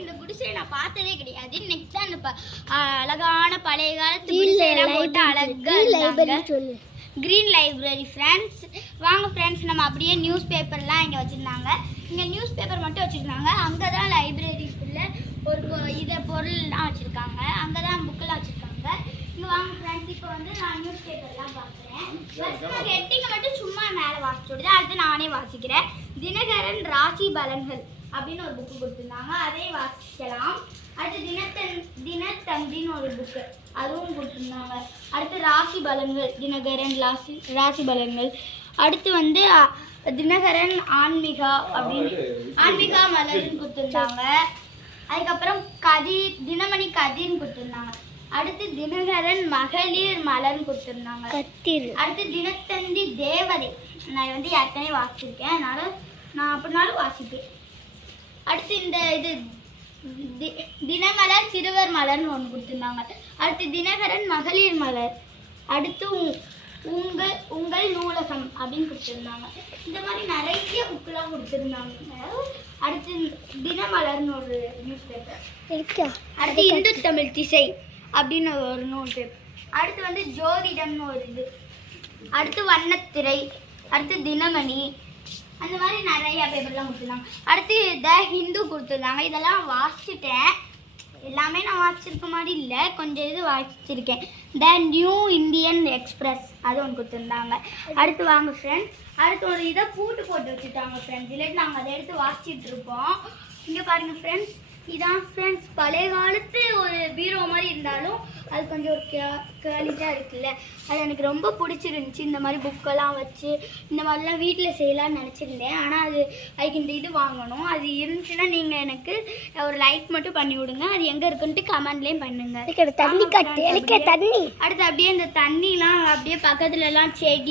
இந்த குடிசையை நான் பார்த்ததே கிடையாது. நெக்ஸ்ட் தான் இந்த அழகான பழைய காலத்து குடிசையெல்லாம் போட்டு அழகா கிரீன் லைப்ரரி ஃப்ரெண்ட்ஸ். வாங்க ஃப்ரெண்ட்ஸ், நம்ம அப்படியே நியூஸ் பேப்பர்லாம் இங்கே வச்சுருந்தாங்க. இங்கே நியூஸ் பேப்பர் மட்டும் வச்சுருந்தாங்க. அங்கே தான் லைப்ரரிக்குள்ளே ஒரு பொருள்லாம் வச்சுருக்காங்க. அங்கே தான் புக்கெல்லாம் வச்சுருக்காங்க. இங்கே வாங்க ஃப்ரெண்ட்ஸ், இப்போ வந்து நான் நியூஸ் பேப்பர்லாம் பார்க்குறேன். ஹெட்டிங்கை மட்டும் சும்மா மேலே வாசிச்சு விடுது. அடுத்து நானே வாசிக்கிறேன். தினகரன் ராசி பலன்கள் அப்படின்னு ஒரு புக்கு கொடுத்துருந்தாங்க, அதையும் வாசிக்கலாம். அடுத்து தினத்தந்தின்னு ஒரு புக்கு, அதுவும் கொடுத்துருந்தாங்க. அடுத்து ராசி பலன்கள், தினகரன் ராசி பலன்கள். அடுத்து வந்து தினகரன் ஆன்மீகா அப்படின்னு ஆன்மீகா மலர்னு கொடுத்துருந்தாங்க. அதுக்கப்புறம் தினமணி கதிர்னு கொடுத்துருந்தாங்க. அடுத்து தினகரன் மகளிர் மலர்னு கொடுத்துருந்தாங்க. அடுத்து தினத்தந்தி தேவதை, நான் வந்து ஏற்கனவே வாசிச்சிருக்கேன், அதனால நான் அப்படினாலும் வாசிப்பேன். அடுத்து இது தினமலர் சிறுவர் மலர்னு ஒன்று கொடுத்துருந்தாங்க. அடுத்து தினகரன் மகளிர் மலர். அடுத்து உங்கள் நூலகம் அப்படின்னு கொடுத்துருந்தாங்க. இந்த மாதிரி நிறைய புக்கெலாம் கொடுத்துருந்தாங்க. அடுத்து தினமலர்னு ஒரு நியூஸ் பேப்பர். அடுத்து இந்து தமிழ் திசை அப்படின்னு ஒரு நோட் பேப்பர். அடுத்து வந்து ஜோதிடம்னு ஒரு இது. அடுத்து வண்ணத்திரை. அடுத்து தினமணி. அந்த மாதிரி நிறையா பேப்பர்லாம் கொடுத்துருந்தாங்க. அடுத்து த ஹிந்து கொடுத்துருந்தாங்க. இதெல்லாம் வாசிச்சிட்டேன், எல்லாமே நான் வாசிச்சிருக்க மாதிரி இல்லை, கொஞ்சம் இது வாசிச்சிருக்கேன். த நியூ இந்தியன் எக்ஸ்பிரஸ் அது ஒன்று கொடுத்துருந்தாங்க. அடுத்து வாங்க ஃப்ரெண்ட்ஸ், அடுத்து ஒரு இதை போட்டு வச்சுட்டாங்க ஃப்ரெண்ட்ஸ், இல்லாட்டி நாங்கள் அதை எடுத்து வாசிச்சுட்டு இருப்போம். இங்கே பாருங்கள் ஃப்ரெண்ட்ஸ், இதான் ஃப்ரெண்ட்ஸ் பழைய காலத்து ஒரு பீரோ மாதிரி இருந்தாலும் அது கொஞ்சம் ஒரு குவாலிட்டியாக இருக்குல்ல, அது எனக்கு ரொம்ப பிடிச்சிருந்துச்சி. இந்த மாதிரி புக்கெல்லாம் வச்சு இந்த மாதிரிலாம் வீட்டில் செய்யலான்னு நினச்சிருந்தேன். ஆனால் அதுக்கு இந்த இது வாங்கணும். அது இருந்துச்சுன்னா நீங்கள் எனக்கு ஒரு லைக் மட்டும் பண்ணி விடுங்க. அது எங்கே இருக்குன்ட்டு கமெண்ட்லேயும் பண்ணுங்கள். அடுத்து அப்படியே இந்த தண்ணிலாம் அப்படியே பக்கத்துலலாம் செடி